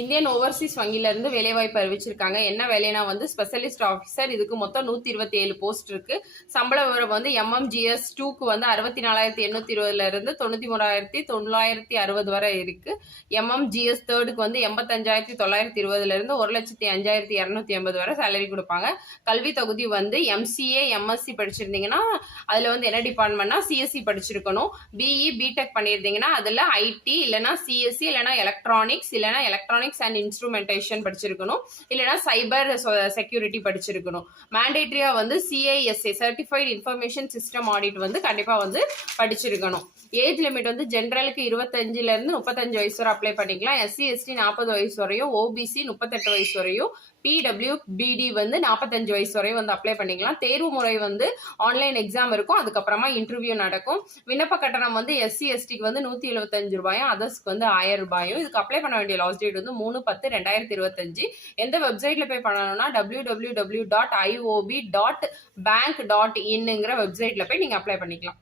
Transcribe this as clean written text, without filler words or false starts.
Indian Overseas வங்கியிலிருந்து வேலைவாய்ப்பு அறிவிச்சிருக்காங்க. என்ன வேலைனா வந்து ஸ்பெஷலிஸ்ட் ஆஃபீஸர். இதுக்கு மொத்தம் 127 போஸ்ட் இருக்கு. சம்பள விவரம் வந்து MMGS 2க்கு வந்து 64,820 இருந்து 93,960 வரை இருக்கு. MMGS 3க்கு வந்து 85,920 இருந்து 1,05,280 வரை சேலரி கொடுப்பாங்க. கல்வி தகுதி வந்து MCA MSc படிச்சிருந்தீங்கன்னா அதுல வந்து என்ன டிபார்ட்மெண்ட்னா CSC படிச்சிருக்கணும். BE பிடெக் பண்ணியிருந்தீங்கன்னா அதுல IT இல்லைன்னா CSC இல்லைன்னா எலக்ட்ரானிக்ஸ் இல்லைன்னா எலக்ட்ரானிக்ஸ் அண்ட் இன்ஸ்ட்ருமெண்டேஷன் படிச்சிருக்கணும். இல்லைன்னா சைபர் செக்யூரிட்டி படிச்சிருக்கணும். மேண்டேட்டரியா வந்து CISA certified information system audit வந்து கண்டிப்பா வந்து படிச்சிருக்கணும். ஏஜ் லிமிட் வந்து ஜென்ரலுக்கு 25ல இருந்து 35 வயசு வரை அப்ளை பண்ணிக்கலாம். SC ST 40 வயசு வரையும், OBC 38 வயசு வரையும், PWBD வந்து 45 வயசு வரையும் வந்து அப்ளை பண்ணிக்கலாம். தேர்வு முறை வந்து ஆன்லைன் எக்ஸாம் இருக்கும். அதுக்கப்புறமா இன்டர்வியூ நடக்கும். விண்ணப்ப கட்டணம் வந்து SC STக்கு வந்து 175 ரூபாயும், அதர்ஸ்க்கு வந்து 1000 ரூபாயும். இதுக்கு அப்ளை பண்ண வேண்டிய லாஸ்ட் டேட் வந்து 3/10/2025. எந்த வெப்சைட்ல போய் பண்ணணும்னா www.iob.bank.in வெப்சைட்ல போய் நீங்க அப்ளை பண்ணிக்கலாம்.